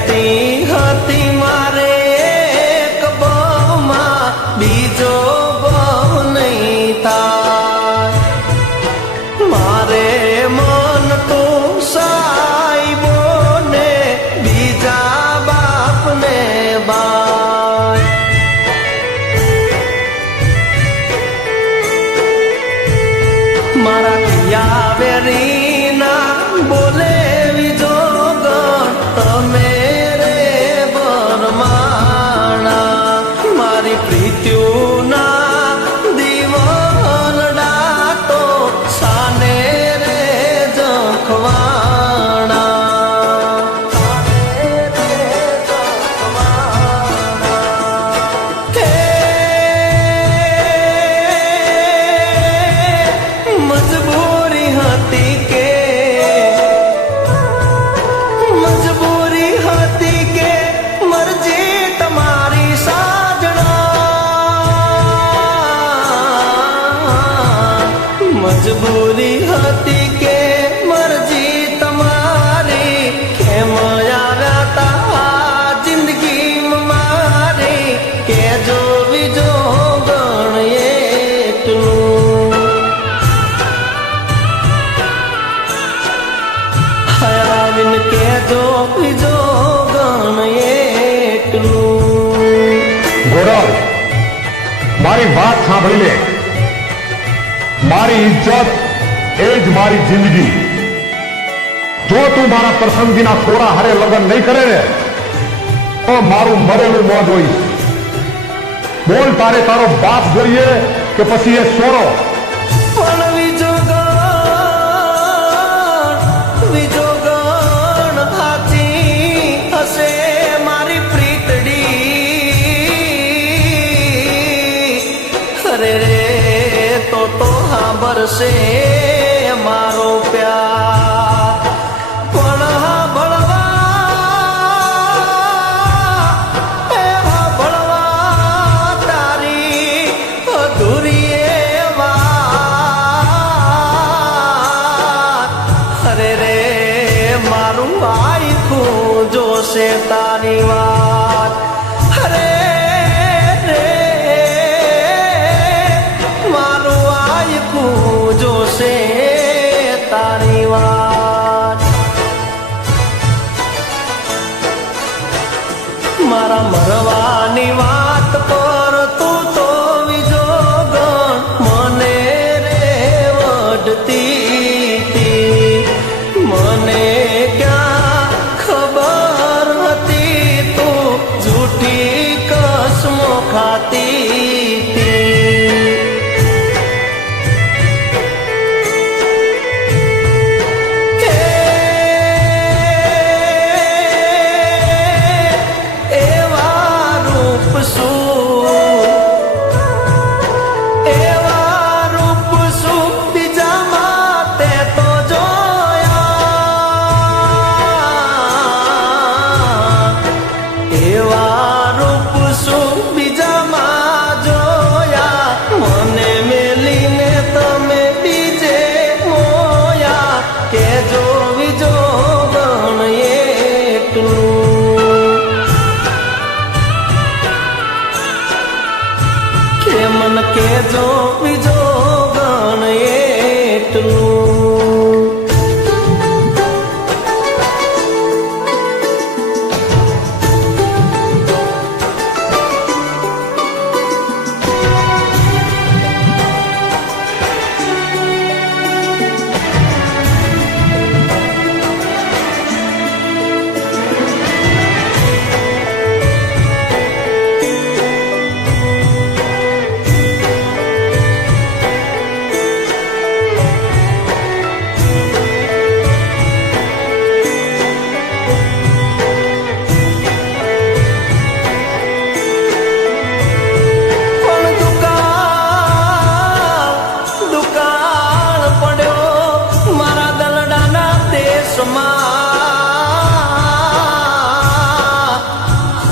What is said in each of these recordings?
કહેતી હતી મારે એક બહુમાં બીજો બહુ નહીં થાય. મારે મન તો સાહેબો ને બીજા બાપને બાય. મારા પિયા વેરીના બોલે વિજો ગણ તમે રે બરમાણા. મારી પ્રીત્યુના દિવલડા તો સાને રે જખવાણા. મજબૂરી હતી કે મરજી તમારી સાજણા. મજબૂરી હતી કે મરજી તમારી કેમ આવ્યા તા જિંદગીમાં મારી કેજો વિજો ગણ એટલું. આવીને કેજો બીજો ગણ એટલું. ગોરવ, મારી વાત સાંભળી લે. મારી ઇજ્જત એ જ મારી જિંદગી. જો તું મારા પસંદગીના છોરા હારે લગ્ન નહીં કરે ને તો મારું મરેલું મોં જોઈશ. બોલ, તારે તારો બાપ જોઈએ કે પછી એ સોરો? પણ બીજો ગણ હાથી હશે મારી પ્રીતડી. અરે રે તો હાંભળશે મારો પ્યાર. પણ હાંભળવા તારી અધૂરી વાત. અરે રે મારું આખું જોશે તારી વાત. અરે રે મારું આખું જોશે તારી વાત. મારા મરવાની વાત પર તું તો વિજો ગણ મને રે વઢતી હતી. મને ક્યાં ખબર હતી તું જૂઠી કસમો ખાતી હતી. એવા રૂપ શું બીજા માતે તો જોયા. એવા રૂપ શું બીજામાં જોયા. મને મેલીને તમે બીજે મોયા કેજો વિજો ગણ એટલું. કે મન કેજો વિજો ગણ એટલું.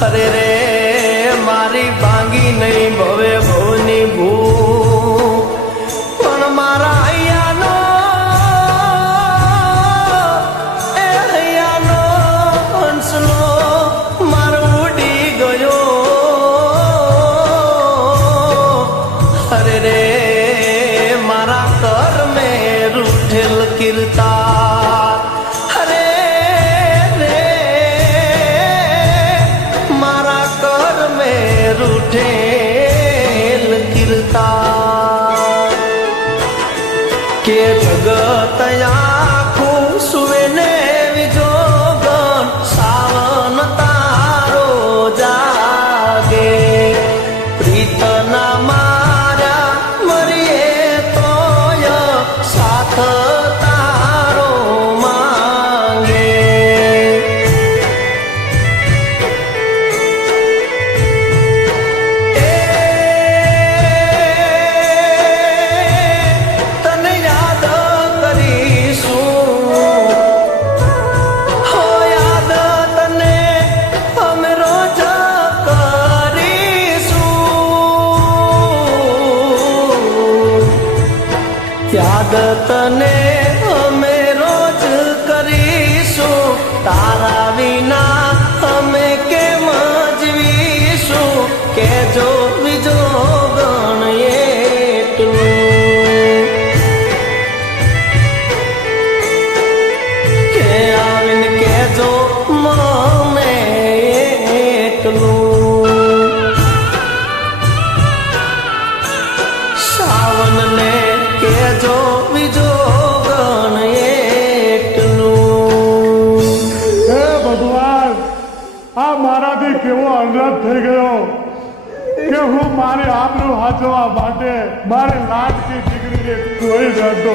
અરે રે મારી ભાંગી નહીં ભવે ભવની ભૂ પણ મારા હૈયાનો હંસનો ઉઠેલ કીર્તા કે જગત આખું સુવે ને વિજોગણ સાવન તારો જાગે પ્રીતના માર્યા મરીએ તોય સાથ તારો માંગે તને યાદ કરીશું હો યાદ તને અમે રોજ કરીશું યાદ તને અમે રોજ કરીશું તારા વિના અમે કેમ જીવીશું કે જો બીજો ગણ એટલું કે આવીને કેજો મને એટલું સાવન ને કેજો બીજો ગણ એટલું હે ભગવાન આ મારાથી કેવો અનર્થ થઈ ગયો કે હું મારી આબરૂ હાચવા માટે મારી લાડકી દીકરીને કોઈ નતો